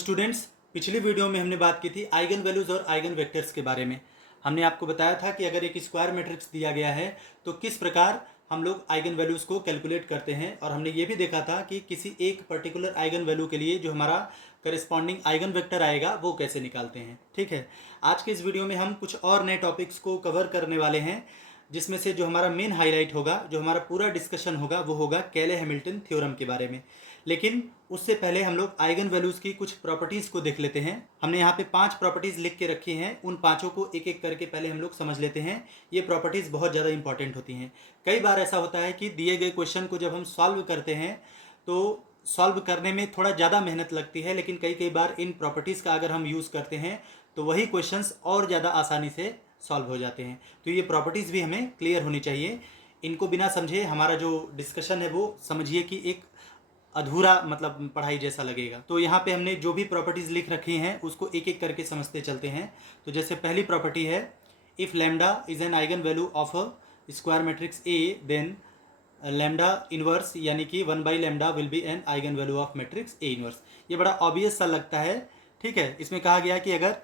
Students, पिछली video में हमने बात की थी आइगन वैल्यूज़ और आइगन वेक्टर्स के बारे में। हमने आपको बताया था कि अगर एक स्क्वायर मैट्रिक्स दिया गया है तो किस प्रकार हम लोग आइगन वैल्यूज़ को कैलकुलेट करते हैं, और हमने ये भी देखा था कि किसी एक पर्टिकुलर आइगन वैल्यू के लिए जो हमारा करस्पॉन्डिंग आइगन वेक्टर आएगा वो कैसे निकालते हैं। ठीक है, आज के इस वीडियो में हम कुछ और नए टॉपिक्स को कवर करने वाले हैं, जिसमें से जो हमारा मेन हाईलाइट होगा, जो हमारा पूरा डिस्कशन होगा, वो होगा कैले हैमिल्टन थ्योरम के बारे में। लेकिन उससे पहले हम लोग आइगन वैल्यूज़ की कुछ प्रॉपर्टीज़ को देख लेते हैं। हमने यहाँ पे 5 प्रॉपर्टीज़ लिख के रखी हैं, उन पांचों को एक एक करके पहले हम लोग समझ लेते हैं। ये प्रॉपर्टीज़ बहुत ज़्यादा इंपॉर्टेंट होती हैं। कई बार ऐसा होता है कि दिए गए क्वेश्चन को जब हम सॉल्व करते हैं तो सॉल्व करने में थोड़ा ज़्यादा मेहनत लगती है, लेकिन कई कई बार इन प्रॉपर्टीज़ का अगर हम यूज़ करते हैं तो वही क्वेश्चंस और ज़्यादा आसानी से सॉल्व हो जाते हैं। तो ये प्रॉपर्टीज़ भी हमें क्लियर होनी चाहिए। इनको बिना समझे हमारा जो डिस्कशन है वो समझिए कि एक अधूरा मतलब पढ़ाई जैसा लगेगा। तो यहाँ पे हमने जो भी प्रॉपर्टीज़ लिख रखी हैं उसको एक एक करके समझते चलते हैं। तो जैसे पहली प्रॉपर्टी है, if lambda is an eigenvalue of a square matrix A then lambda inverse यानी कि 1/λ will be an eigenvalue of matrix A inverse. ये बड़ा ऑब्वियस सा लगता है। ठीक है, इसमें कहा गया कि अगर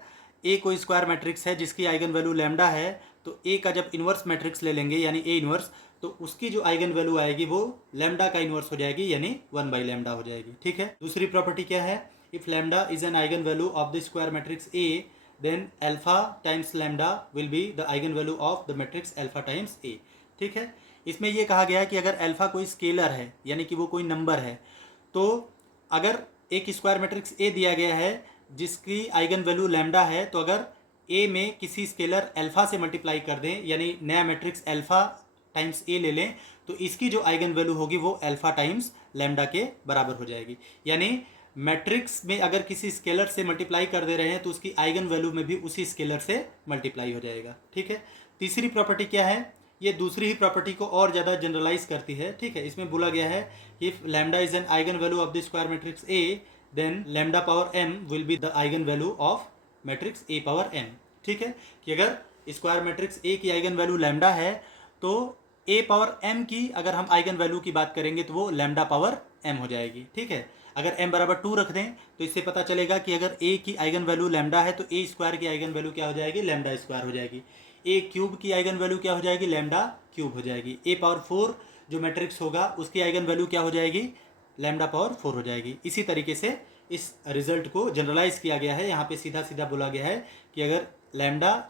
ए कोई स्क्वायर मैट्रिक्स है जिसकी आइगन वैल्यू लैम्डा है, तो ए का जब इन्वर्स मैट्रिक्स ले लेंगे यानी ए इन्वर्स, तो उसकी जो आइगन वैल्यू आएगी वो लैम्डा का इन्वर्स हो जाएगी यानी 1/λ हो जाएगी। ठीक है, दूसरी प्रॉपर्टी क्या है, if lambda is an eigenvalue of the square matrix A then alpha times lambda will be the eigenvalue of the matrix alpha times A. ठीक है, इसमें यह कहा गया है कि अगर अल्फा कोई स्केलर है यानी कि वो कोई नंबर है, तो अगर एक स्क्वायर मैट्रिक्स ए दिया गया है जिसकी आइगन वैल्यू लैम्डा है, तो अगर ए में किसी स्केलर अल्फा से मल्टीप्लाई कर दें यानी नया मैट्रिक्स अल्फा टाइम्स ए ले लें, तो इसकी जो आइगन वैल्यू होगी वो अल्फा टाइम्स लैम्डा के बराबर हो जाएगी। यानी मैट्रिक्स में अगर किसी स्केलर से मल्टीप्लाई कर दे रहे हैं तो उसकी आइगन वैल्यू में भी उसी स्केलर से मल्टीप्लाई हो जाएगा। ठीक है, तीसरी प्रॉपर्टी क्या है, ये दूसरी ही प्रॉपर्टी को और ज़्यादा जनरलाइज करती है। ठीक है, इसमें बोला गया है if lambda is an eigenvalue of the square matrix A then lambda power M will be the eigenvalue of matrix A power M. ठीक है, कि अगर स्क्वायर मैट्रिक्स ए की आइगन वैल्यू लैम्डा है तो ए पावर एम की अगर हम आइगन वैल्यू की बात करेंगे तो वो लैम्डा पावर एम हो जाएगी। ठीक है, अगर m बराबर 2 रख दें तो इससे पता चलेगा कि अगर a की आइगन वैल्यू लैम्डा है तो ए स्क्वायर की आइगन वैल्यू क्या हो जाएगी, लैम्डा स्क्वायर हो जाएगी। ए क्यूब की आइगन वैल्यू क्या हो जाएगी, लैम्डा क्यूब हो जाएगी। ए पावर 4 जो मैट्रिक्स होगा उसकी आइगन वैल्यू क्या हो जाएगी, लैम्डा पावर 4 हो जाएगी। इसी तरीके से इस रिजल्ट को जनरलाइज किया गया है। यहाँ पे सीधा सीधा बोला गया है कि अगर लैम्डा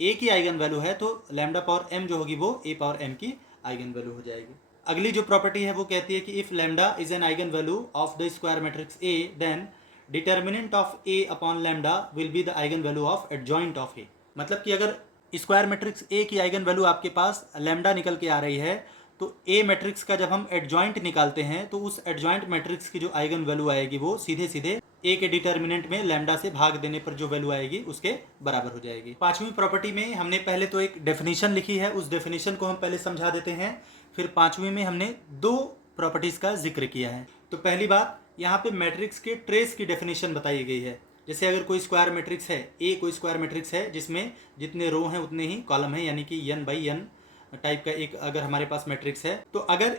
ए की आइगन वैल्यू है तो लैम्डा पावर एम जो होगी वो ए पावर एम की आइगन वैल्यू हो जाएगी। अगली जो प्रॉपर्टी है वो कहती है कि if lambda is an eigenvalue of the square matrix A then determinant of A upon lambda will be the eigenvalue of adjoint of A. मतलब कि अगर स्क्वायर मैट्रिक्स ए की आइगन वैल्यू आपके पास लैम्डा निकल के आ रही है, तो ए मैट्रिक्स का जब हम एडजॉइंट निकालते हैं तो उस एडजॉइंट मैट्रिक्स की जो आइगन वैल्यू आएगी वो सीधे सीधे ए के डिटर्मिनेंट में लैम्डा से भाग देने पर जो वैल्यू आएगी उसके बराबर हो जाएगी। पांचवी प्रॉपर्टी में हमने पहले तो एक डेफिनेशन लिखी है, उस डेफिनेशन को हम पहले समझा देते हैं, फिर पांचवी में हमने 2 प्रॉपर्टीज का जिक्र किया है। तो पहली बात, यहाँ पे मैट्रिक्स के ट्रेस की डेफिनेशन बताई गई है। जैसे अगर कोई स्क्वायर मैट्रिक्स है, ए कोई स्क्वायर मैट्रिक्स है जिसमें जितने रो हैं उतने ही कॉलम हैं, यानी कि n/n टाइप का एक अगर हमारे पास मैट्रिक्स है, तो अगर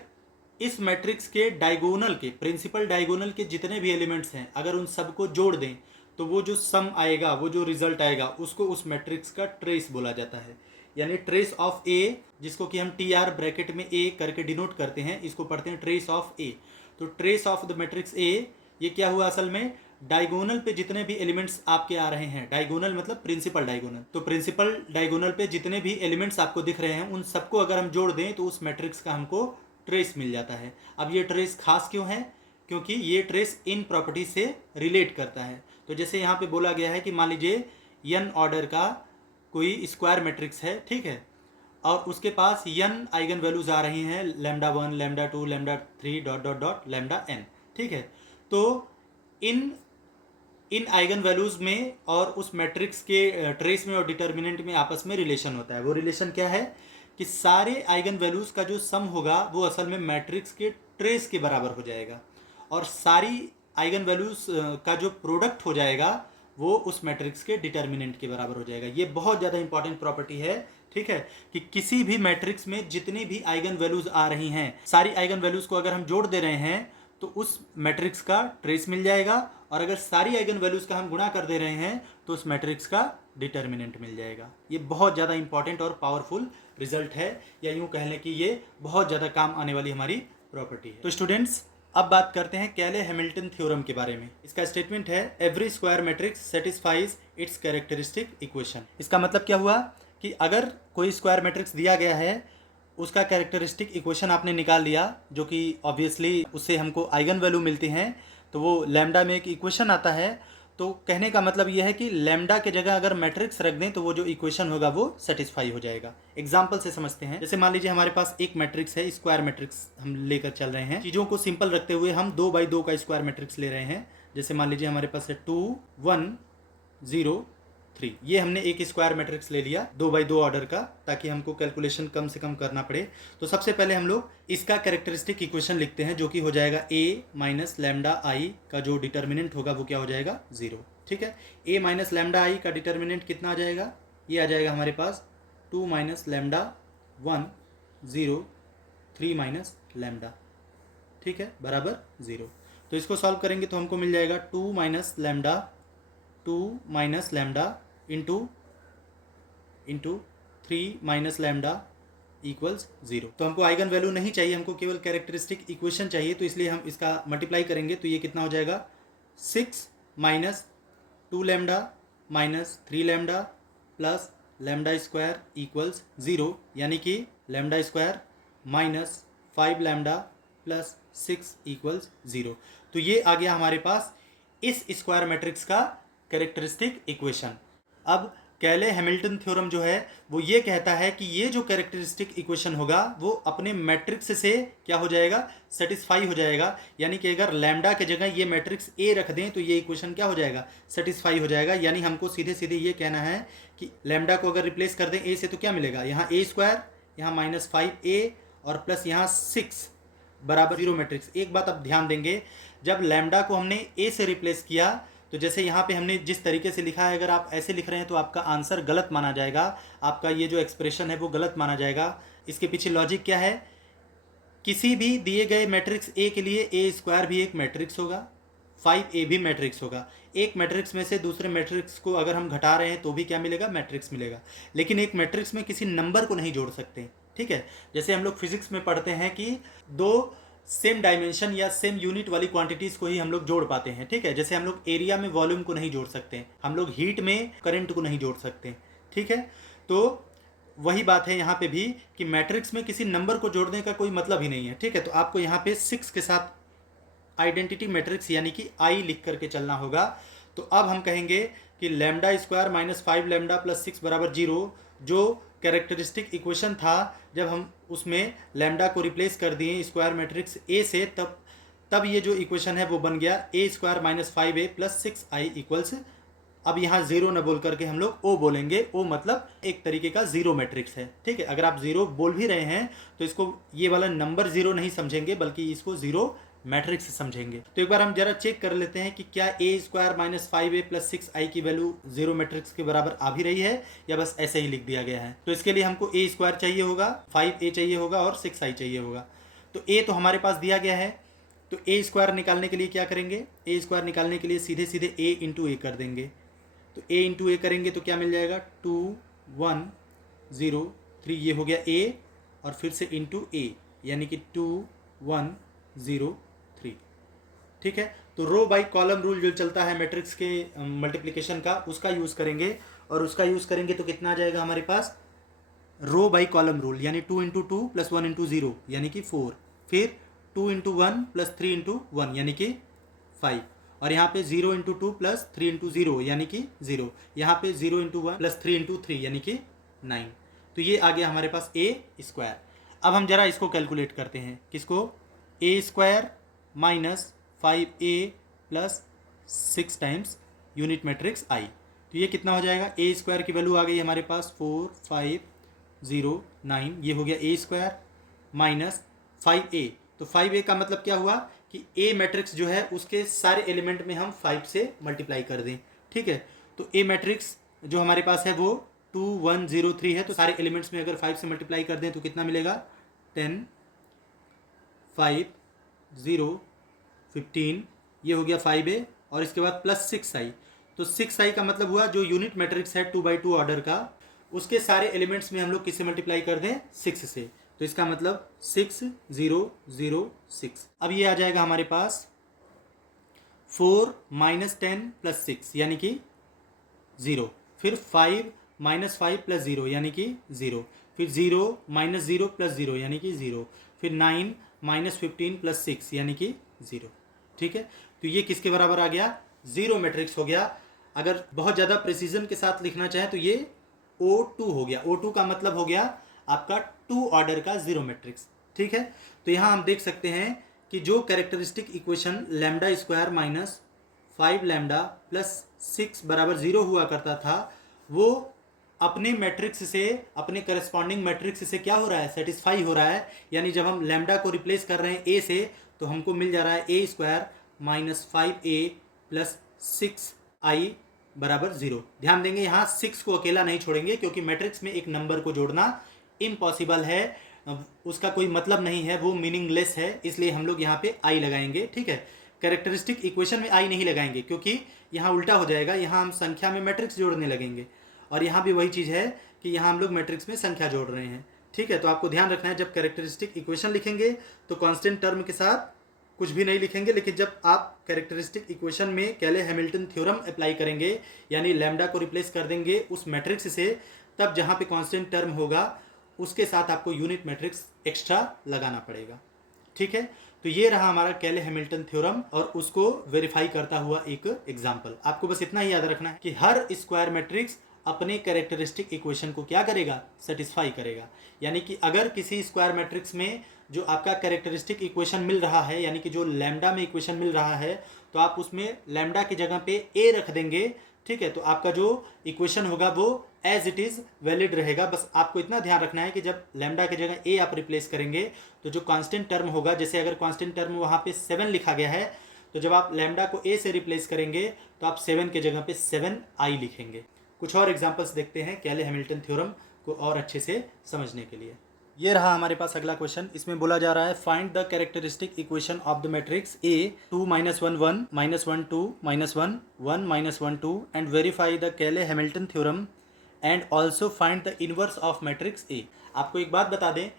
इस मैट्रिक्स के डायगोनल के प्रिंसिपल डायगोनल के जितने भी एलिमेंट्स हैं अगर उन सबको जोड़ दें तो वो जो सम आएगा, वो जो रिजल्ट आएगा, उसको उस मैट्रिक्स का ट्रेस बोला जाता है। यानी ट्रेस ऑफ ए, जिसको कि हम TR ब्रैकेट में ए करके डिनोट करते हैं, इसको पढ़ते हैं ट्रेस ऑफ ए। तो ट्रेस ऑफ द मैट्रिक्स ए, ये क्या हुआ असल में, डायगोनल पे जितने भी एलिमेंट्स आपके आ रहे हैं, डायगोनल मतलब प्रिंसिपल डायगोनल, तो प्रिंसिपल डायगोनल पे जितने भी एलिमेंट्स आपको दिख रहे हैं उन सबको अगर हम जोड़ दें तो उस मैट्रिक्स का हमको ट्रेस मिल जाता है। अब ये ट्रेस खास क्यों है, क्योंकि ये ट्रेस इन प्रॉपर्टी से रिलेट करता है। तो जैसे यहाँ पे बोला गया है कि मान लीजिए n ऑर्डर का कोई स्क्वायर मैट्रिक्स है, ठीक है, और उसके पास n आइगन वैल्यूज आ रही हैं, lambda 1, lambda 2, lambda 3 dot dot dot lambda n। ठीक है, तो इन आइगन वैल्यूज में और उस मैट्रिक्स के ट्रेस में और डिटर्मिनेंट में आपस में रिलेशन होता है। वो रिलेशन क्या है कि सारे आइगन वैल्यूज का जो सम होगा वो असल में मैट्रिक्स के ट्रेस के बराबर हो जाएगा, और सारी आइगन वैल्यूज का जो प्रोडक्ट हो जाएगा वो उस मैट्रिक्स के डिटर्मिनेंट के बराबर हो जाएगा। ये बहुत ज़्यादा इंपॉर्टेंट प्रॉपर्टी है। ठीक है, कि किसी भी मैट्रिक्स में जितनी भी आइगन वैल्यूज आ रही हैं, सारी आइगन वैल्यूज को अगर हम जोड़ दे रहे हैं तो उस मैट्रिक्स का ट्रेस मिल जाएगा और अगर सारी आइगन वैल्यूज़ का हम गुणा कर दे रहे हैं तो उस मैट्रिक्स का डिटर्मिनेंट मिल जाएगा। ये बहुत ज़्यादा इंपॉर्टेंट और पावरफुल रिजल्ट है, या यूँ कह लें कि ये बहुत ज़्यादा काम आने वाली हमारी प्रॉपर्टी है। तो स्टूडेंट्स, अब बात करते हैं कैले हैमिल्टन थ्योरम के बारे में। इसका स्टेटमेंट है every square matrix satisfies it's characteristic equation. इसका मतलब क्या हुआ कि अगर कोई स्क्वायर मैट्रिक्स दिया गया है, उसका कैरेक्टरिस्टिक इक्वेशन आपने निकाल लिया, जो कि ऑब्वियसली उससे हमको आइगन वैल्यू मिलती हैं, तो वो लैम्डा में एक इक्वेशन आता है। तो कहने का मतलब ये है कि लैम्डा के जगह अगर मैट्रिक्स रख दें तो वो जो इक्वेशन होगा वो सेटिस्फाई हो जाएगा। एग्जाम्पल से समझते हैं। जैसे मान लीजिए हमारे पास एक मैट्रिक्स है, स्क्वायर मैट्रिक्स हम लेकर चल रहे हैं। चीज़ों को सिंपल रखते हुए हम 2x2 का स्क्वायर मैट्रिक्स ले रहे हैं। जैसे मान लीजिए हमारे पास है 2 1 0 3। ये हमने एक स्क्वायर मैट्रिक्स ले लिया 2x2 ऑर्डर का, ताकि हमको कैलकुलेशन कम से कम करना पड़े। तो सबसे पहले हम लोग इसका कैरेक्टरिस्टिक इक्वेशन लिखते हैं, जो कि हो जाएगा a माइनस लैम्डा आई का जो डिटर्मिनेंट होगा वो क्या हो जाएगा 0। ठीक है, a माइनस लैम्डा आई का डिटर्मिनेंट कितना आ जाएगा, ये आ जाएगा हमारे पास 2 माइनस लैम्डा 1 0 3 माइनस लैम्डा, ठीक है, बराबर 0। तो इसको सॉल्व करेंगे तो हमको मिल जाएगा 2 minus lambda into 3 minus lambda equals 0। तो हमको आइगन वैल्यू नहीं चाहिए, हमको केवल कैरेक्टरिस्टिक इक्वेशन चाहिए। तो इसलिए हम इसका मल्टीप्लाई करेंगे तो ये कितना हो जाएगा 6 minus 2 lambda minus 3 lambda plus lambda square equals 0, यानी कि lambda square minus 5 lambda plus 6 equals 0। तो ये आ गया हमारे पास इस स्क्वायर मैट्रिक्स का कैरेक्टरिस्टिक इक्वेशन। अब कैले हैमिल्टन थ्योरम जो है वो ये कहता है कि ये जो कैरेक्टरिस्टिक इक्वेशन होगा वो अपने मैट्रिक्स से क्या हो जाएगा, सेटिस्फाई हो जाएगा। यानी कि अगर लैम्डा के जगह ये मैट्रिक्स ए रख दें तो ये इक्वेशन क्या हो जाएगा, सेटिस्फाई हो जाएगा। यानी हमको सीधे सीधे ये कहना है कि लैम्डा को अगर रिप्लेस कर दें ए से तो क्या मिलेगा, यहाँ ए स्क्वायर, यहाँ माइनस 5a और प्लस यहाँ 6 बराबर 0 मैट्रिक्स। एक बात अब ध्यान देंगे, जब लैम्डा को हमने ए से रिप्लेस किया तो जैसे यहाँ पे हमने जिस तरीके से लिखा है, अगर आप ऐसे लिख रहे हैं तो आपका आंसर गलत माना जाएगा, आपका ये जो एक्सप्रेशन है वो गलत माना जाएगा। इसके पीछे लॉजिक क्या है, किसी भी दिए गए मैट्रिक्स ए के लिए ए स्क्वायर भी एक मैट्रिक्स होगा, 5a भी मैट्रिक्स होगा। एक मैट्रिक्स में से दूसरे मैट्रिक्स को अगर हम घटा रहे हैं तो भी क्या मिलेगा, मैट्रिक्स मिलेगा। लेकिन एक मैट्रिक्स में किसी नंबर को नहीं जोड़ सकते, ठीक है। जैसे हम लोग फिजिक्स में पढ़ते हैं कि दो सेम डायमेंशन या सेम यूनिट वाली क्वांटिटीज़ को ही हम लोग जोड़ पाते हैं, ठीक है। जैसे हम लोग एरिया में वॉल्यूम को नहीं जोड़ सकते, हम लोग हीट में करंट को नहीं जोड़ सकते, ठीक है। तो वही बात है यहाँ पे भी कि मैट्रिक्स में किसी नंबर को जोड़ने का कोई मतलब ही नहीं है, ठीक है। तो आपको यहाँ पे 6 के साथ आइडेंटिटी मैट्रिक्स यानी कि आई लिख करके चलना होगा। तो अब हम कहेंगे कि lambda square minus 5 lambda plus 6 बराबर 0, जो कैरेक्टरिस्टिक इक्वेशन था, जब हम उसमें लैम्डा को रिप्लेस कर दिए स्क्वायर मैट्रिक्स ए से, तब ये जो इक्वेशन है वो बन गया A square minus 5a plus 6i equals, अब यहाँ 0 न बोल करके हम लोग ओ बोलेंगे। ओ मतलब एक तरीके का 0 मैट्रिक्स है, ठीक है। अगर आप 0 बोल भी रहे हैं तो इसको ये वाला नंबर 0 नहीं समझेंगे, बल्कि इसको 0 मैट्रिक्स समझेंगे। तो एक बार हम जरा चेक कर लेते हैं कि क्या ए square minus 5a plus 6i की वैल्यू 0 मैट्रिक्स के बराबर आ भी रही है या बस ऐसे ही लिख दिया गया है। तो इसके लिए हमको ए स्क्वायर चाहिए होगा, 5a चाहिए होगा और 6i चाहिए होगा। तो ए तो हमारे पास दिया गया है, तो ए स्क्वायर निकालने के लिए क्या करेंगे, ए स्क्वायर निकालने के लिए सीधे सीधे a इंटू ए कर देंगे। तो a इंटू ए करेंगे तो क्या मिल जाएगा 2 1 0 3, ये हो गया a और फिर से इंटू a, यानी कि 2 1 0 3, ठीक है। तो रो बाई कॉलम रूल जो चलता है मैट्रिक्स के मल्टीप्लिकेशन का, उसका यूज़ करेंगे, और उसका यूज़ करेंगे तो कितना आ जाएगा हमारे पास, रो बाई कॉलम रूल, यानी 2 इंटू 2 प्लस 1 इंटू 0 यानी कि 4, फिर 2 इंटू 1 प्लस 3 इंटू 1 यानी कि 5, और यहाँ पे 0 इंटू 2 प्लस 3 इंटू 0 यानी कि 0, यहाँ पे 0 इंटू 1 प्लस 3 इंटू 3 यानी कि 9। तो ये आ गया हमारे पास ए स्क्वायर। अब हम जरा इसको कैलकुलेट करते हैं, किसको, A square minus 5a plus 6 times unit matrix I. तो ये कितना हो जाएगा, ए स्क्वायर की वैल्यू आ गई हमारे पास 4 5 0 9, ये हो गया ए स्क्वायर माइनस 5a। तो 5a का मतलब क्या हुआ कि ए मैट्रिक्स जो है उसके सारे एलिमेंट में हम 5 से मल्टीप्लाई कर दें, ठीक है। तो ए मैट्रिक्स जो हमारे पास है वो 2 1 0 3 है, तो सारे एलिमेंट्स में अगर 5 से मल्टीप्लाई कर दें तो कितना मिलेगा, 10 5 0 15, ये हो गया 5a और इसके बाद प्लस 6i। तो 6i का मतलब हुआ जो यूनिट मैट्रिक्स है 2x2 ऑर्डर का, उसके सारे एलिमेंट्स में हम लोग किससे मल्टीप्लाई कर दें, 6 से। तो इसका मतलब 6006। अब ये आ जाएगा हमारे पास 4 - 10 + 6 यानी कि 0, फिर 5 - 5 + 0 यानी कि 0, फिर 0 - 0 + 0 यानी कि 0, फिर 9 - 15 + 6 यानी कि 0। ठीक है, तो ये किसके बराबर आ गया, जीरो मैट्रिक्स हो गया। अगर बहुत ज़्यादा प्रिसीजन के साथ लिखना चाहें तो ये O2 हो गया। O2 का मतलब हो गया आपका 2 ऑर्डर का जीरो मैट्रिक्स। ठीक है, तो यहाँ हम देख सकते हैं कि जो characteristic equation lambda square minus 5 lambda plus 6 बराबर 0 हुआ करता था, वो अपने मैट्रिक्स से, अपने करस्पॉन्डिंग मैट्रिक्स से क्या हो रहा है, सेटिस्फाई हो रहा है। यानी जब हम लैम्डा को रिप्लेस कर रहे हैं ए से, तो हमको मिल जा रहा है a square minus 5a plus 6i बराबर 0। ध्यान देंगे यहाँ 6 को अकेला नहीं छोड़ेंगे, क्योंकि मैट्रिक्स में एक नंबर को जोड़ना इम्पॉसिबल है, उसका कोई मतलब नहीं है, वो मीनिंगलेस है, इसलिए हम लोग यहाँ पे i लगाएंगे। ठीक है, कैरेक्टरिस्टिक इक्वेशन में i नहीं लगाएंगे, क्योंकि यहाँ उल्टा हो जाएगा, यहाँ हम संख्या में मैट्रिक्स जोड़ने लगेंगे, और यहाँ भी वही चीज़ है कि यहाँ हम लोग मैट्रिक्स में संख्या जोड़ रहे हैं। ठीक है, तो आपको ध्यान रखना है, जब कैरेक्टरिस्टिक इक्वेशन लिखेंगे तो कांस्टेंट टर्म के साथ कुछ भी नहीं लिखेंगे, लेकिन जब आप कैरेक्टरिस्टिक इक्वेशन में कैले हैमिल्टन थ्योरम अप्लाई करेंगे, यानी लैम्डा को रिप्लेस कर देंगे उस मैट्रिक्स से, तब जहाँ पे कांस्टेंट टर्म होगा उसके साथ आपको यूनिट मैट्रिक्स एक्स्ट्रा लगाना पड़ेगा। ठीक है, तो ये रहा हमारा कैले हैमिल्टन थ्योरम और उसको वेरीफाई करता हुआ एक एग्जाम्पल। आपको बस इतना ही याद रखना है कि हर स्क्वायर मैट्रिक्स अपने कैरेक्टरिस्टिक इक्वेशन को क्या करेगा, सेटिस्फाई करेगा। यानी कि अगर किसी स्क्वायर मैट्रिक्स में जो आपका कैरेक्टरिस्टिक इक्वेशन मिल रहा है, यानी कि जो लैम्डा में इक्वेशन मिल रहा है, तो आप उसमें लैम्डा की जगह पे ए रख देंगे। ठीक है, तो आपका जो इक्वेशन होगा वो एज इट इज़ वैलिड रहेगा। बस आपको इतना ध्यान रखना है कि जब लैम्डा की जगह ए आप रिप्लेस करेंगे, तो जो कांस्टेंट टर्म होगा, जैसे अगर कांस्टेंट टर्म वहाँ पे 7 लिखा गया है, तो जब आप लैम्डा को ए से रिप्लेस करेंगे तो आप 7 के जगह पे 7i लिखेंगे। कुछ और एग्जाम्पल्स देखते हैं कैले हैमिल्टन थ्योरम को और अच्छे से समझने के लिए। ये रहा हमारे पास अगला क्वेश्चन। इसमें बोला जा रहा है find the characteristic equation of the matrix A 2 - 1 1 -1 2 -1 1 -1 2 and verify the कैले Hamilton theorem and also find the inverse of matrix ए। आपको एक बात बता दें,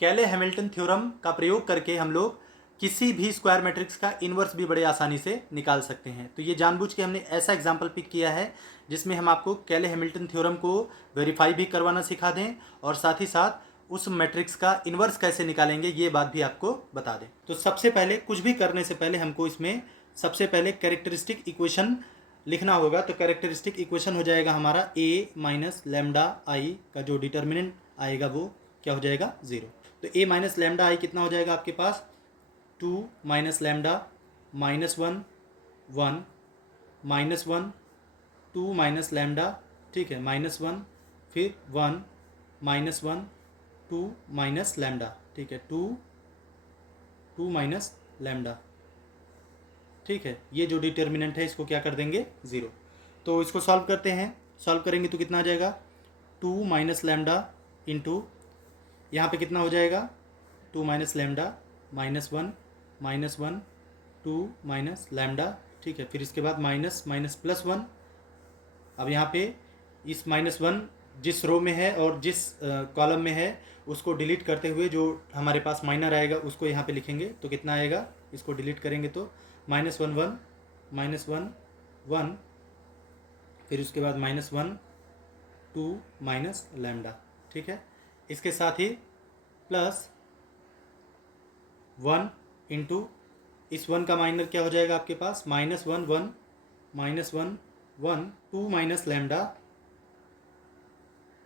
कैले हैमिल्टन थ्योरम का प्रयोग करके हम लोग किसी भी स्क्वायर मैट्रिक्स का इन्वर्स भी बड़े आसानी से निकाल सकते हैं। तो ये जानबूझ के हमने ऐसा एग्जाम्पल पिक किया है जिसमें हम आपको कैले हैमिल्टन थ्योरम को वेरीफाई भी करवाना सिखा दें, और साथ ही साथ उस मैट्रिक्स का इन्वर्स कैसे निकालेंगे ये बात भी आपको बता दें। तो सबसे पहले, कुछ भी करने से पहले हमको इसमें सबसे पहले कैरेक्टरिस्टिक इक्वेशन लिखना होगा। तो कैरेक्टरिस्टिक इक्वेशन हो जाएगा हमारा a माइनस लैम्डा आई का जो डिटर्मिनेंट आएगा वो क्या हो जाएगा, 0। तो a माइनस लैम्डा आई कितना हो जाएगा आपके पास, 2 माइनस लैम्डा -1 1 -1 2 माइनस लैम्डा, ठीक है, -1 फिर 1 -1 2 माइनस लैम्डा, ठीक है, 2 माइनस लैम्डा। ठीक है, ये जो डिटर्मिनेंट है इसको क्या कर देंगे, 0। तो इसको सॉल्व करते हैं। सॉल्व करेंगे तो कितना आ जाएगा, 2 माइनस लैम्डा इंटू यहाँ पे कितना हो जाएगा, 2 माइनस लैम्डा -1 2 माइनस लैम्डा। ठीक है, फिर इसके बाद माइनस माइनस प्लस 1। अब यहाँ पे इस -1 जिस रो में है और जिस कॉलम में है उसको डिलीट करते हुए जो हमारे पास माइनर आएगा उसको यहाँ पे लिखेंगे। तो कितना आएगा, इसको डिलीट करेंगे तो -1 1 1, फिर उसके बाद -1 2 माइनस लैम्डा। ठीक है, इसके साथ ही प्लस 1 इंटू इस 1 का माइनर क्या हो जाएगा आपके पास, -1 1 1 2 माइनस लैम्डा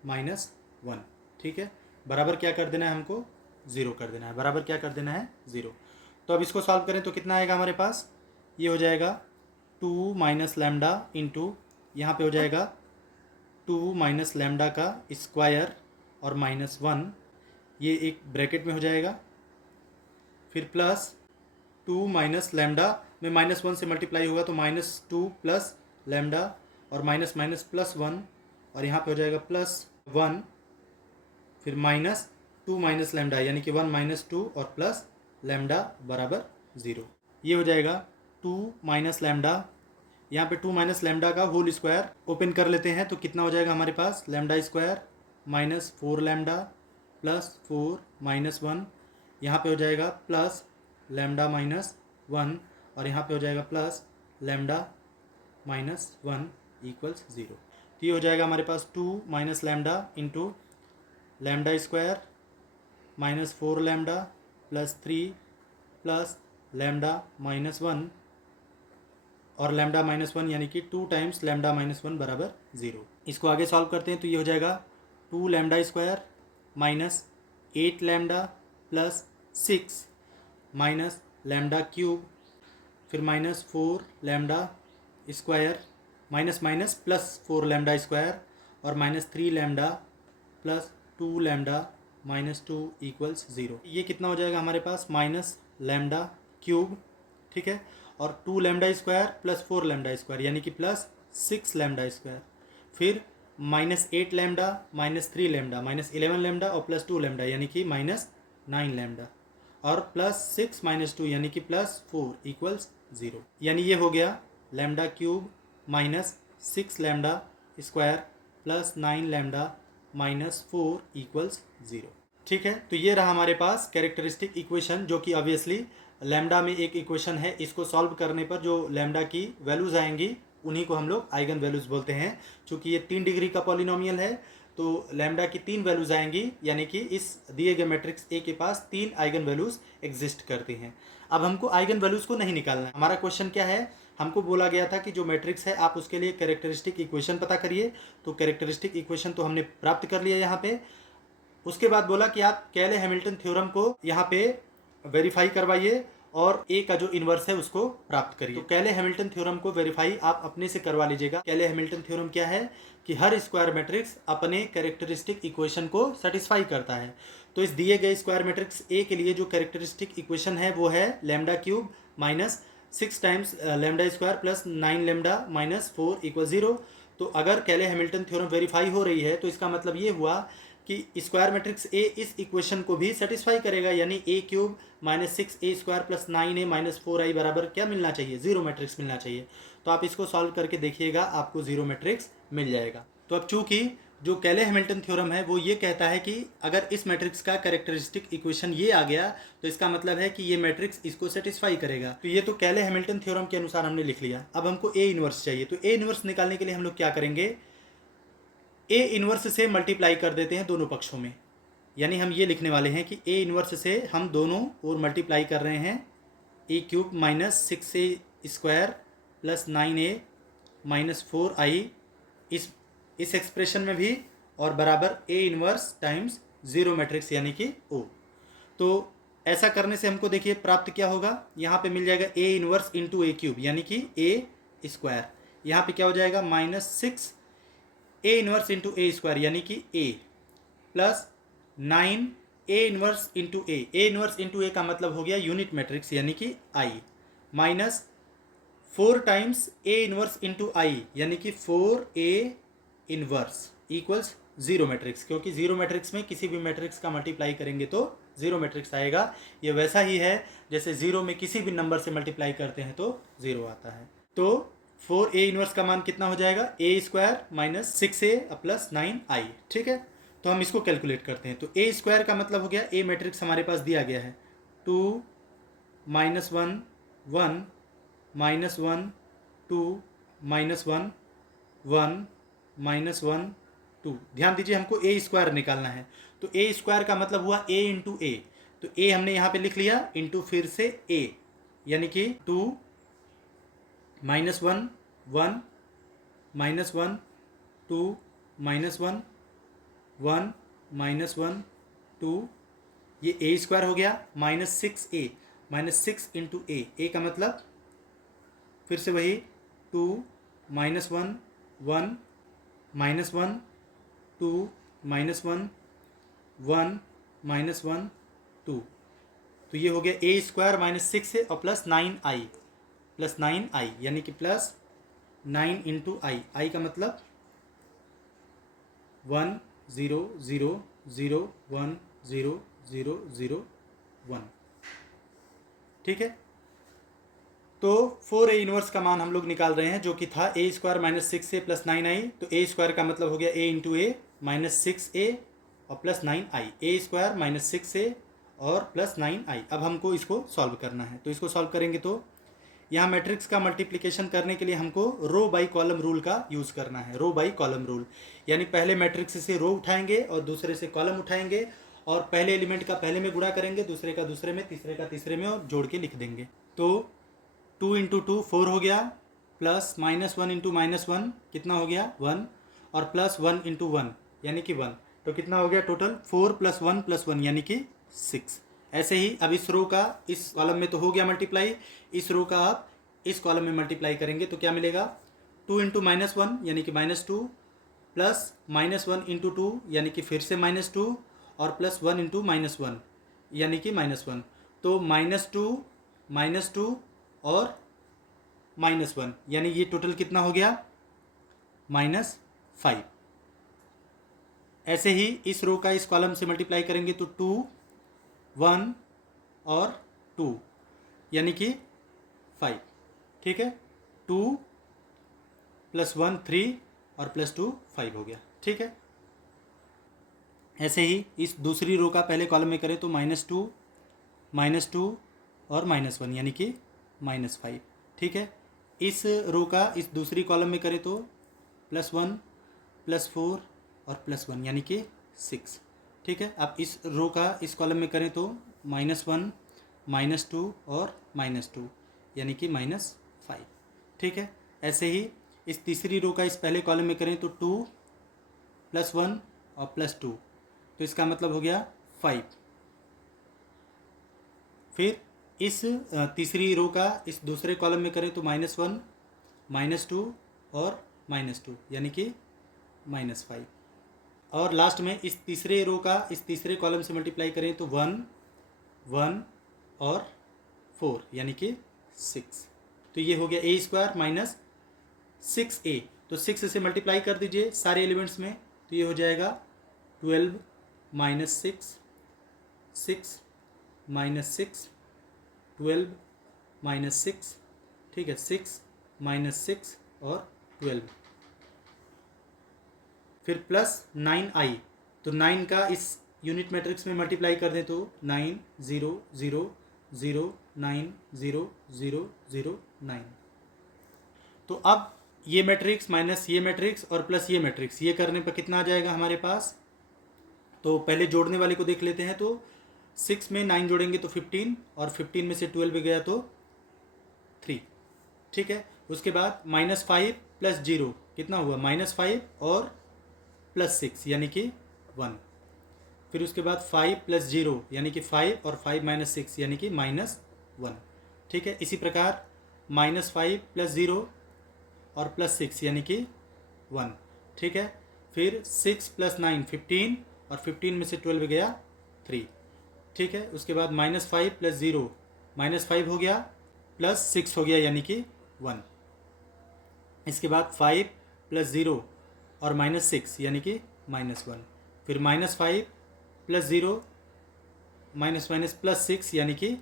-1। ठीक है, बराबर क्या कर देना है हमको, 0 कर देना है। बराबर क्या कर देना है, 0। तो अब इसको सॉल्व करें तो कितना आएगा हमारे पास, ये हो जाएगा 2 माइनस लैम्डा इंटू यहाँ पे हो जाएगा 2 माइनस लैम्डा का स्क्वायर और -1, ये एक ब्रैकेट में हो जाएगा, फिर प्लस 2 माइनस लैम्डा में -1 से मल्टीप्लाई होगा तो -2 प्लस लैम्डा और माइनस माइनस प्लस 1, और यहाँ पे हो जाएगा +1, फिर -2 माइनस लैम्डा यानी कि 1 - 2 और प्लस लैम्डा बराबर 0। ये हो जाएगा 2 माइनस लैम्डा यहाँ पे 2 माइनस लैम्डा का होल स्क्वायर ओपन कर लेते हैं तो कितना हो जाएगा हमारे पास, lambda square minus 4 lambda plus 4 minus 1, यहाँ पे हो जाएगा प्लस लैम्डा माइनस 1 और यहाँ पे हो जाएगा प्लस लैम्डा माइनस 1 इक्वल्स 0। तो ये हो जाएगा हमारे पास 2 minus lambda into lambda square minus 4 lambda plus 3 plus lambda minus 1 और लैम्डा माइनस 1 यानी कि 2 टाइम्स लैम्डा माइनस 1 बराबर 0। इसको आगे सॉल्व करते हैं तो ये हो जाएगा 2 lambda square minus 8 lambda plus 6 minus lambda cube, फिर minus 4 lambda square minus minus plus 4 lambda square और minus 3 lambda plus 2 lambda minus 2 equals 0। ये कितना हो जाएगा हमारे पास, माइनस लैम्डा क्यूब, ठीक है, और 2 lambda square plus 4 lambda square यानी कि प्लस 6 लैम्डा स्क्वायर, फिर minus 8 lambda minus 3 lambda minus 11 lambda और प्लस 2 लैम्डा यानी कि माइनस 9 लैम्डा और प्लस 6 माइनस 2 यानी कि प्लस 4 इक्वल्स 0। यानी ये हो गया lambda cube minus 6 lambda square plus 9 lambda minus 4 equals 0। ठीक है, तो ये रहा हमारे पास कैरेक्टरिस्टिक इक्वेशन जो कि ऑब्वियसली लैम्डा में एक इक्वेशन है। इसको सॉल्व करने पर जो लैम्डा की वैल्यूज़ आएंगी उन्हीं को हम लोग आइगन वैल्यूज़ बोलते हैं। चूँकि ये 3 डिग्री का पॉलिनोमियल है तो लैम्डा की 3 वैल्यूज़ आएंगी, यानी कि इस दिए गए मैट्रिक्स ए के पास 3 आइगन वैल्यूज़ एग्जिस्ट करती हैं। अब हमको आइगन वैल्यूज़ को नहीं निकालना है। हमारा क्वेश्चन क्या है, हमको बोला गया था कि जो मैट्रिक्स है आप उसके लिए कैरेक्टरिस्टिक इक्वेशन पता करिए। तो कैरेक्टरिस्टिक इक्वेशन तो हमने प्राप्त कर लिया यहाँ पे। उसके बाद बोला कि आप कैले हैमिल्टन थ्योरम को यहाँ पे वेरीफाई करवाइए और ए का जो इन्वर्स है उसको प्राप्त करिए। तो कैले हैमिल्टन थ्योरम को वेरीफाई आप अपने से करवा लीजिएगा। कैले हैमिल्टन थ्योरम क्या है कि हर स्क्वायर मैट्रिक्स अपने कैरेक्टरिस्टिक इक्वेशन को सेटिस्फाई करता है। तो इस दिए गए स्क्वायर मैट्रिक्स ए के लिए जो कैरेक्टरिस्टिक इक्वेशन है वो है lambda cube minus 6 times lambda square plus 9 lambda minus 4 equal 0। तो अगर कैले हैमिल्टन थ्योरम वेरीफाई हो रही है तो इसका मतलब ये हुआ कि स्क्वायर मैट्रिक्स ए इस इक्वेशन को भी सेटिस्फाई करेगा, यानी ए क्यूब माइनस 6 ए स्क्वायर प्लस 9 ए माइनस 4 आई बराबर क्या मिलना चाहिए, 0 मैट्रिक्स मिलना चाहिए। तो आप इसको सॉल्व करके देखिएगा, आपको 0 मैट्रिक्स मिल जाएगा। तो अब चूंकि जो कैले हैमिल्टन थ्योरम है वो ये कहता है कि अगर इस मैट्रिक्स का कैरेक्टरिस्टिक इक्वेशन ये आ गया तो इसका मतलब है कि ये मैट्रिक्स इसको सेटिस्फाई करेगा। तो ये तो कैले हैमिल्टन थ्योरम के अनुसार हमने लिख लिया। अब हमको ए इनवर्स चाहिए। तो ए इनवर्स निकालने के लिए हम लोग क्या करेंगे, ए इनवर्स से मल्टीप्लाई कर देते हैं दोनों पक्षों में। यानी हम ये लिखने वाले हैं कि ए इनवर्स से हम दोनों और मल्टीप्लाई कर रहे हैं, ए क्यूब माइनस 6 ए स्क्वायर प्लस 9 ए माइनस 4 आई इस एक्सप्रेशन में भी और बराबर ए इनवर्स टाइम्स 0 मैट्रिक्स यानी कि ओ। तो ऐसा करने से हमको देखिए प्राप्त क्या होगा, यहाँ पे मिल जाएगा A inverse into A cube यानी कि ए स्क्वायर। यहाँ पे क्या हो जाएगा minus 6 A inverse into A square यानी कि A plus 9 A inverse into A inverse into A का मतलब हो गया यूनिट मैट्रिक्स यानी कि I minus 4 times A inverse into I यानी कि 4 ए इनवर्स इक्वल्स 0 मैट्रिक्स, क्योंकि 0 मैट्रिक्स में किसी भी मैट्रिक्स का मल्टीप्लाई करेंगे तो 0 मैट्रिक्स आएगा। ये वैसा ही है जैसे 0 में किसी भी नंबर से मल्टीप्लाई करते हैं तो 0 आता है। तो 4 ए इनवर्स का मान कितना हो जाएगा, ए स्क्वायर माइनस 6 ए प्लस 9 आई। ठीक है, तो हम इसको कैलकुलेट करते हैं। तो ए स्क्वायर का मतलब हो गया, ए मैट्रिक्स हमारे पास दिया गया है 2 माइनस 1 1 माइनस 1 2 माइनस 1 1 माइनस 1 2। ध्यान दीजिए हमको ए स्क्वायर निकालना है। तो ए स्क्वायर का मतलब हुआ ए इंटू ए। तो ए हमने यहाँ पे लिख लिया इंटू फिर से ए यानी कि 2 माइनस 1 1 माइनस 1 2 माइनस 1 1 माइनस 1 2। ये ए स्क्वायर हो गया minus 6 A minus 6 into A का मतलब फिर से वही 2 माइनस 1 1 माइनस 1 2 माइनस 1 1 माइनस 1 2। तो ये हो गया ए स्क्वायर माइनस 6 से और प्लस 9 आई यानी कि प्लस 9 इंटू आई का मतलब 1 0 0 0 1 0 0 0 1। ठीक है, तो 4a इनवर्स का मान हम लोग निकाल रहे हैं, जो कि था a square minus 6a plus 9i। तो a स्क्वायर का मतलब हो गया a into A minus 6a और plus 9i, a square minus 6a और प्लस 9i। अब हमको इसको सॉल्व करना है, तो इसको सॉल्व करेंगे तो यहाँ मैट्रिक्स का मल्टीप्लिकेशन करने के लिए हमको रो बाई कॉलम रूल का यूज़ करना है। रो बाई कॉलम रूल यानी पहले मैट्रिक्स से रो उठाएंगे और दूसरे से कॉलम उठाएंगे, और पहले एलिमेंट का पहले में गुणा करेंगे, दूसरे का दूसरे में, तीसरे का तीसरे में, और जोड़ के लिख देंगे। तो 2 इंटू 2 4 हो गया, प्लस माइनस 1 इंटू माइनस 1 कितना हो गया 1, और प्लस 1 इंटू 1 यानी कि 1, तो कितना हो गया टोटल 4 प्लस 1 यानी कि 6। ऐसे ही अब इस रो का इस कॉलम में तो हो गया मल्टीप्लाई, इस रो का आप इस कॉलम में मल्टीप्लाई करेंगे तो क्या मिलेगा 2 इंटू माइनस 1 यानी कि -2, प्लस माइनस 1 इंटू 2 यानी कि फिर से -2, और प्लस 1 इंटू -1 यानी कि -1। तो -2 और -1 यानी ये टोटल कितना हो गया -5। ऐसे ही इस रो का इस कॉलम से मल्टीप्लाई करेंगे तो 2 1 और 2 यानी कि 5। ठीक है, 2 प्लस 1 3 और प्लस 2 5 हो गया। ठीक है, ऐसे ही इस दूसरी रो का पहले कॉलम में करें तो -2 और -1 यानी कि -5। ठीक है, इस रो का इस दूसरी कॉलम में करें तो +1 +4 और +1 यानी कि 6। ठीक है, अब इस रो का इस कॉलम में करें तो -1 -2 और -2 यानी कि -5। ठीक है, ऐसे ही इस तीसरी रो का इस पहले कॉलम में करें तो 2 +1 और +2, तो इसका मतलब हो गया 5। फिर इस तीसरी रो का इस दूसरे कॉलम में करें तो -1 -2 और -2 यानी कि -5, और लास्ट में इस तीसरे रो का इस तीसरे कॉलम से मल्टीप्लाई करें तो 1 1 और 4 यानी कि 6। तो ये हो गया a स्क्वायर माइनस 6a, तो 6 से मल्टीप्लाई कर दीजिए सारे एलिमेंट्स में, तो ये हो जाएगा 12 माइनस 6 6 माइनस 6 12 माइनस 6। ठीक है, 6 माइनस 6 और 12, फिर प्लस 9i, तो 9 का इस यूनिट मैट्रिक्स में मल्टीप्लाई कर दें तो 9 0 0 0 9 0 0 0 9। तो अब ये मैट्रिक्स माइनस ये मैट्रिक्स और प्लस ये मैट्रिक्स, ये करने पर कितना आ जाएगा हमारे पास। तो पहले जोड़ने वाले को देख लेते हैं, तो 6 में 9 जोड़ेंगे तो 15, और 15 में से 12 गया तो 3। ठीक है, उसके बाद -5 + 0 कितना हुआ -5 और +6 यानी कि 1। फिर उसके बाद 5 + 0 यानी कि 5 और 5 - 6 यानी कि -1। ठीक है, इसी प्रकार -5 + 0 और +6 यानी कि 1। ठीक है, फिर 6 + 9 15, और 15 में से 12 गया 3। ठीक है, उसके बाद -5 + 0 -5 हो गया, +6 हो गया यानी कि 1। इसके बाद 5 + 0 और -6 यानी कि -1। फिर -5 + 0 +6 यानी कि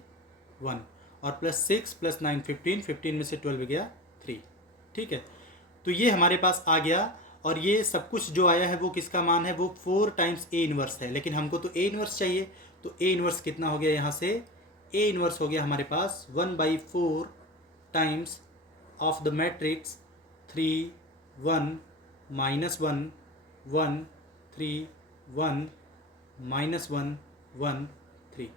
1, और +6 + 9 15, 15 में से 12 गया 3। ठीक है, तो ये हमारे पास आ गया, और ये सब कुछ जो आया है वो किसका मान है, वो 4 टाइम्स a इनवर्स है, लेकिन हमको तो a इनवर्स चाहिए। तो a इनवर्स कितना हो गया, यहाँ से a इनवर्स हो गया हमारे पास 1/4 टाइम्स ऑफ द मैट्रिक्स 3 1 -1 1 3 1 -1 1 3।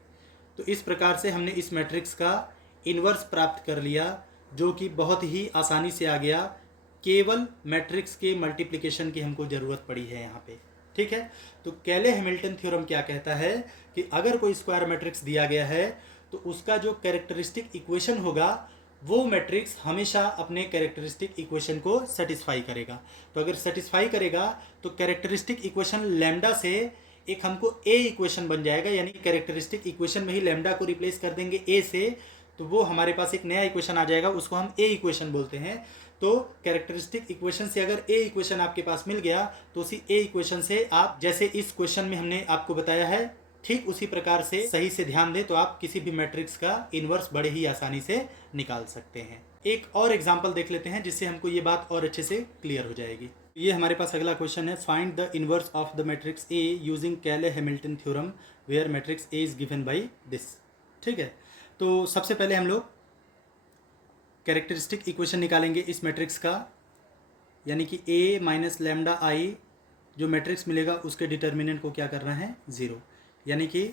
तो इस प्रकार से हमने इस मैट्रिक्स का इन्वर्स प्राप्त कर लिया, जो कि बहुत ही आसानी से आ गया। केवल मैट्रिक्स के मल्टीप्लिकेशन की हमको ज़रूरत पड़ी है यहाँ पे। ठीक है, तो कैले हैमिल्टन थ्योरम क्या कहता है कि अगर कोई स्क्वायर मैट्रिक्स दिया गया है तो उसका जो कैरेक्टरिस्टिक इक्वेशन होगा वो मैट्रिक्स हमेशा अपने कैरेक्टरिस्टिक इक्वेशन को सेटिस्फाई करेगा। तो अगर सेटिस्फाई करेगा तो कैरेक्टरिस्टिक इक्वेशन लैम्डा से एक हमको ए इक्वेशन बन जाएगा, यानी कैरेक्टरिस्टिक इक्वेशन में ही लैम्डा को रिप्लेस कर देंगे ए से, तो वो हमारे पास एक नया इक्वेशन आ जाएगा, उसको हम ए इक्वेशन बोलते हैं। तो कैरेक्टरिस्टिक इक्वेशन से अगर ए इक्वेशन आपके पास मिल गया तो उसी ए इक्वेशन से आप, जैसे इस क्वेश्चन में हमने आपको बताया है ठीक उसी प्रकार से सही से ध्यान दें तो आप किसी भी मैट्रिक्स का इन्वर्स बड़े ही आसानी से निकाल सकते हैं। एक और एग्जाम्पल देख लेते हैं जिससे हमको ये बात और अच्छे से क्लियर हो जाएगी। ये हमारे पास अगला क्वेश्चन है, find the inverse of the matrix A using Cayley Hamilton theorem where matrix A is given by this. ठीक है, तो सबसे पहले हम लोग कैरेक्टरिस्टिक इक्वेशन निकालेंगे इस मैट्रिक्स का, यानी कि ए माइनस लैम्डा आई जो मैट्रिक्स मिलेगा उसके डिटर्मिनेंट को क्या करना है, ज़ीरो। यानी कि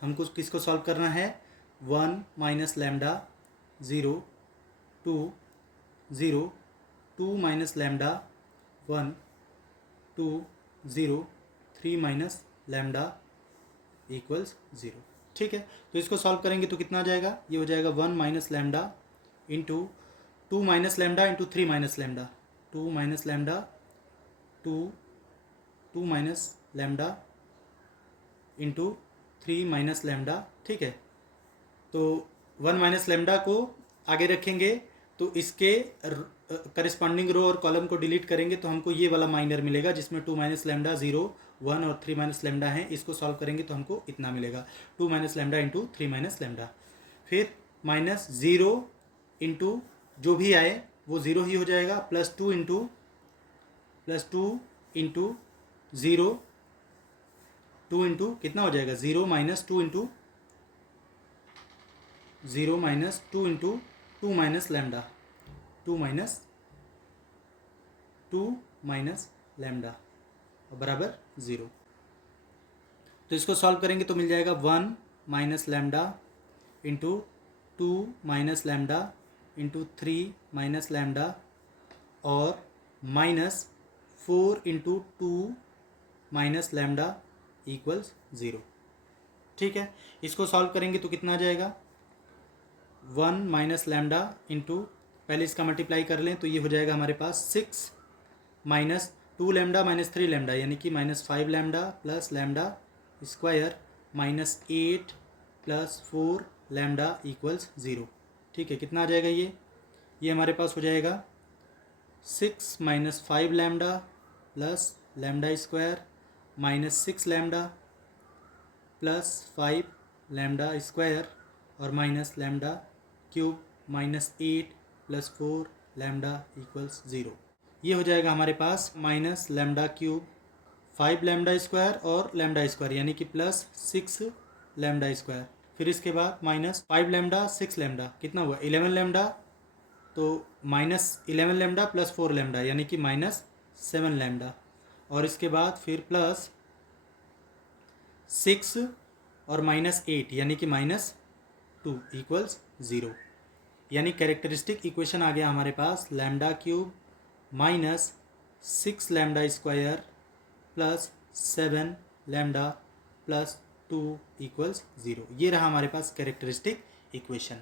हमको किसको सॉल्व करना है, 1 minus lambda 0 2 0 2 minus lambda 1 2 0 3 minus lambda equals 0। ठीक है, तो इसको सॉल्व करेंगे तो कितना आ जाएगा, ये हो जाएगा 1 minus lambda into 2 minus lambda into 3 minus lambda, 2 minus lambda 2 minus lambda into 3 minus lambda. ठीक है, तो 1 माइनस लैम्डा को आगे रखेंगे तो इसके करस्पॉन्डिंग रो और कॉलम को डिलीट करेंगे तो हमको ये वाला माइनर मिलेगा जिसमें 2 माइनस लैम्डा 0 1 और 3 माइनस लैम्डा है। इसको सॉल्व करेंगे तो हमको इतना मिलेगा, 2 minus lambda into 3 minus lambda, फिर माइनस 0 इंटू जो भी आए वो 0 ही हो जाएगा, प्लस 2 इंटू 0 2 इंटू कितना हो जाएगा, 0 minus 2 into 0 minus 2 into 2 minus lambda, 2 minus lambda बराबर 0। तो इसको सॉल्व करेंगे तो मिल जाएगा 1 minus lambda into 2 minus lambda into 3 minus lambda और minus 4 into 2 minus lambda equals 0। ठीक है, इसको सॉल्व करेंगे तो कितना आ जाएगा, 1 माइनस लैम्डा इंटू, पहले इसका मल्टीप्लाई कर लें तो ये हो जाएगा हमारे पास 6 माइनस 2 लैम्डा माइनस 3 लैम्डा यानी कि minus 5 lambda plus lambda square minus 8 plus 4 lambda equals 0। ठीक है, कितना आ जाएगा ये हमारे पास हो जाएगा 6 minus 5 lambda plus lambda square minus 6 lambda plus 5 lambda square और minus lambda cube minus 8 plus 4 lambda equals 0। ये हो जाएगा हमारे पास minus lambda cube 5 lambda square और लैम्डा स्क्वायर यानी कि प्लस 6 लैम्डा स्क्वायर, फिर इसके बाद माइनस 5 लैम्डा 6 लैम्डा कितना हुआ 11 लैम्डा, तो माइनस 11 लैम्डा प्लस 4 लैम्डा यानी कि माइनस 7 लैम्डा और इसके बाद फिर प्लस 6 और माइनस 8 यानी कि माइनस 2 इक्वल्स 0। यानी कैरेक्टरिस्टिक इक्वेशन आ गया हमारे पास lambda cube minus 6 lambda square plus 7 lambda plus 2 equals 0। ये रहा हमारे पास कैरेक्टरिस्टिक इक्वेशन।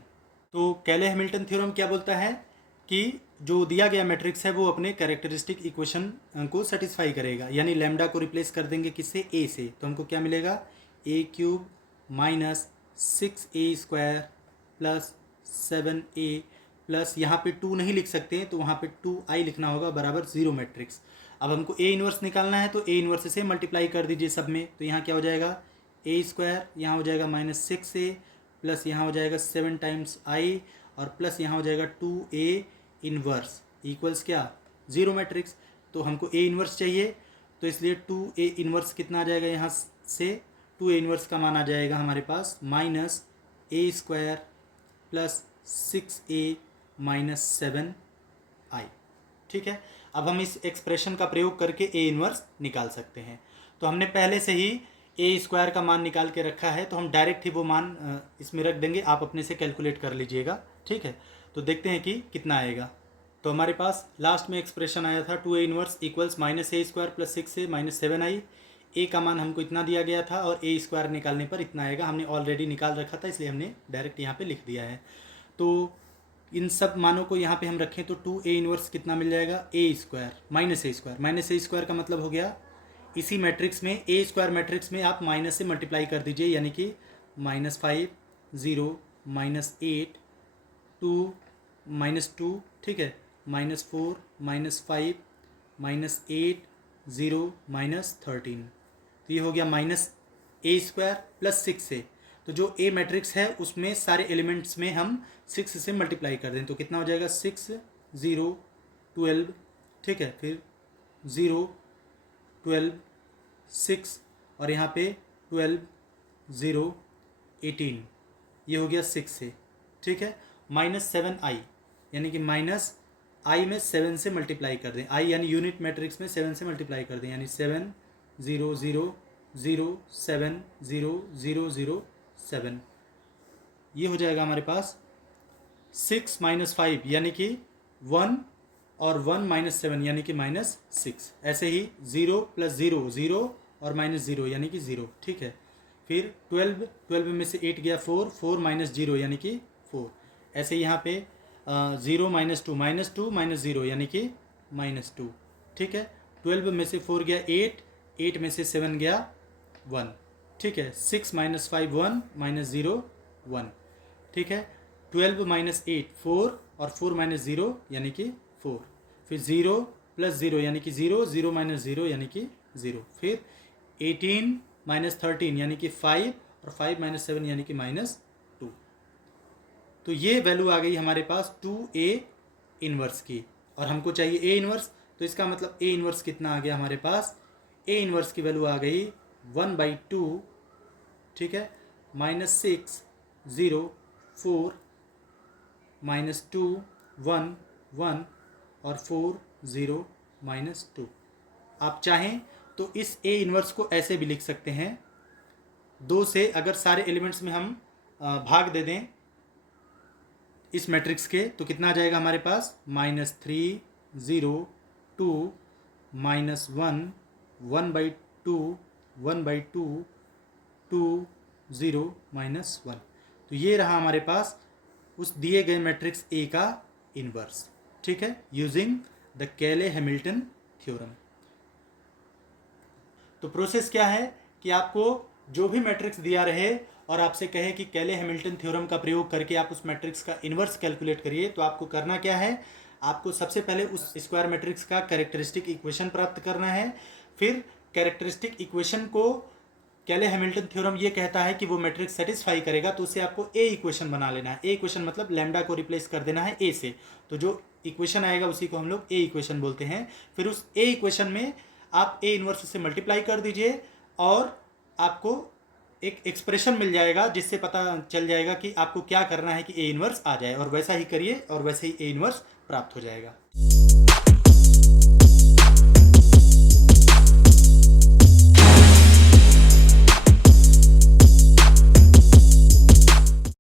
तो कैले-हैमिल्टन थ्योरम क्या बोलता है कि जो दिया गया मैट्रिक्स है वो अपने कैरेक्टरिस्टिक इक्वेशन को सेटिस्फाई करेगा, यानी लैम्डा को रिप्लेस कर देंगे किससे, ए से, तो हमको क्या मिलेगा, A cube minus 6a square plus 7a plus यहाँ पे 2 नहीं लिख सकते हैं तो वहाँ पे 2i लिखना होगा बराबर 0 मैट्रिक्स। अब हमको ए इन्वर्स निकालना है तो ए इन्वर्स से मल्टीप्लाई कर दीजिए सब में, तो यहाँ क्या हो जाएगा ए स्क्वायर, यहाँ हो जाएगा माइनस 6a प्लस यहाँ हो जाएगा 7 टाइम्स i और प्लस यहाँ हो जाएगा 2a इन्वर्स इक्वल्स क्या 0 मैट्रिक्स। तो हमको ए इन्वर्स चाहिए तो इसलिए 2a इन्वर्स कितना आ जाएगा, यहाँ से 2a इन्वर्स का मान आ जाएगा हमारे पास minus A square plus 6a minus 7i। ठीक है, अब हम इस एक्सप्रेशन का प्रयोग करके ए इन्वर्स निकाल सकते हैं। तो हमने पहले से ही ए स्क्वायर का मान निकाल के रखा है तो हम डायरेक्ट ही वो मान इसमें रख देंगे, आप अपने से कैलकुलेट कर लीजिएगा। ठीक है, तो देखते हैं कि कितना आएगा। तो हमारे पास लास्ट में एक्सप्रेशन आया था 2a inverse equals minus A square plus 6a minus 7i। A का मान हमको इतना दिया गया था और ए स्क्वायर निकालने पर इतना आएगा, हमने ऑलरेडी निकाल रखा था इसलिए हमने डायरेक्ट यहाँ पे लिख दिया है। तो इन सब मानों को यहाँ पे हम रखें तो 2a इन्वर्स कितना मिल जाएगा, ए square minus A square, minus A square का मतलब हो गया इसी मैट्रिक्स में ए स्क्वायर मैट्रिक्स में आप माइनस से मल्टीप्लाई कर दीजिए, यानी कि माइनस 5 0 माइनस 8 2 माइनस 2, ठीक है, माइनस 4 माइनस 5 माइनस 8 0 माइनस 13, तो ये हो गया माइनस ए स्क्वायर प्लस 6 से, तो जो ए मैट्रिक्स है उसमें सारे एलिमेंट्स में हम 6 से मल्टीप्लाई कर दें तो कितना हो जाएगा 6 0 12, ठीक है, फिर 0 12 6 और यहाँ पे 12 0 18, ये हो गया 6 से, ठीक है। -7i यानी कि माइनस आई में 7 से मल्टीप्लाई कर दें, आई यानी यूनिट मैट्रिक्स में 7 से मल्टीप्लाई कर दें, यानी 7 0 0 0 7 0 0 0 7, ये हो जाएगा हमारे पास 6 - 5 यानी कि 1 और 1 - 7 यानी कि -6। ऐसे ही 0 + 0 0 और -0 यानी कि 0, ठीक है। फिर 12 में से 8 गया 4 4 - 0 यानी कि 4। ऐसे यहाँ पे 0 - 2 -2 -0 यानी कि -2, ठीक है। 12 में से 4 गया 8 8 में से 7 गया 1, ठीक है। 6 - 5 1 -0 1, ठीक है। 12 - 8 4 और 4 - 0 यानी कि 4। फिर 0 + 0 यानी कि 0 0 - 0 यानी कि 0। फिर 18 - 13 यानी कि 5 और 5 - 7 यानी कि -2। तो ये वैल्यू आ गई हमारे पास 2a इनवर्स की, और हमको चाहिए a इनवर्स, तो इसका मतलब a इनवर्स कितना आ गया हमारे पास, a इनवर्स की वैल्यू आ गई 1/2, ठीक है, -6 0 4 -2 1 1 और 4 0 -2। आप चाहें तो इस a इनवर्स को ऐसे भी लिख सकते हैं, 2 से अगर सारे एलिमेंट्स में हम भाग दे दें इस मैट्रिक्स के तो कितना आ जाएगा हमारे पास, -3 0 2 -1 1/2 1/2 2 0 -1। तो ये रहा हमारे पास उस दिए गए मैट्रिक्स ए का इनवर्स, ठीक है, यूजिंग द केले हैमिल्टन थ्योरम। तो प्रोसेस क्या है कि आपको जो भी मैट्रिक्स दिया रहे और आपसे कहे कि केले हैमिल्टन थ्योरम का प्रयोग करके आप उस मैट्रिक्स का इन्वर्स कैलकुलेट करिए, तो आपको करना क्या है, आपको सबसे पहले उस स्क्वायर मैट्रिक्स का कैरेक्टरिस्टिक इक्वेशन प्राप्त करना है। फिर कैरेक्टरिस्टिक इक्वेशन को केले हैमिल्टन थ्योरम ये कहता है कि वो मैट्रिक्स सेटिस्फाई करेगा, तो उससे आपको ए इक्वेशन बना लेना है। ए इक्वेशन मतलब लैम्डा को रिप्लेस कर देना है ए से, तो जो इक्वेशन आएगा उसी को हम लोग ए इक्वेशन बोलते हैं। फिर उस ए इक्वेशन में आप ए इनवर्स से मल्टीप्लाई कर दीजिए और आपको एक एक्सप्रेशन मिल जाएगा जिससे पता चल जाएगा कि आपको क्या करना है कि ए इनवर्स आ जाए, और वैसा ही करिए और वैसे ही ए इनवर्स प्राप्त हो जाएगा।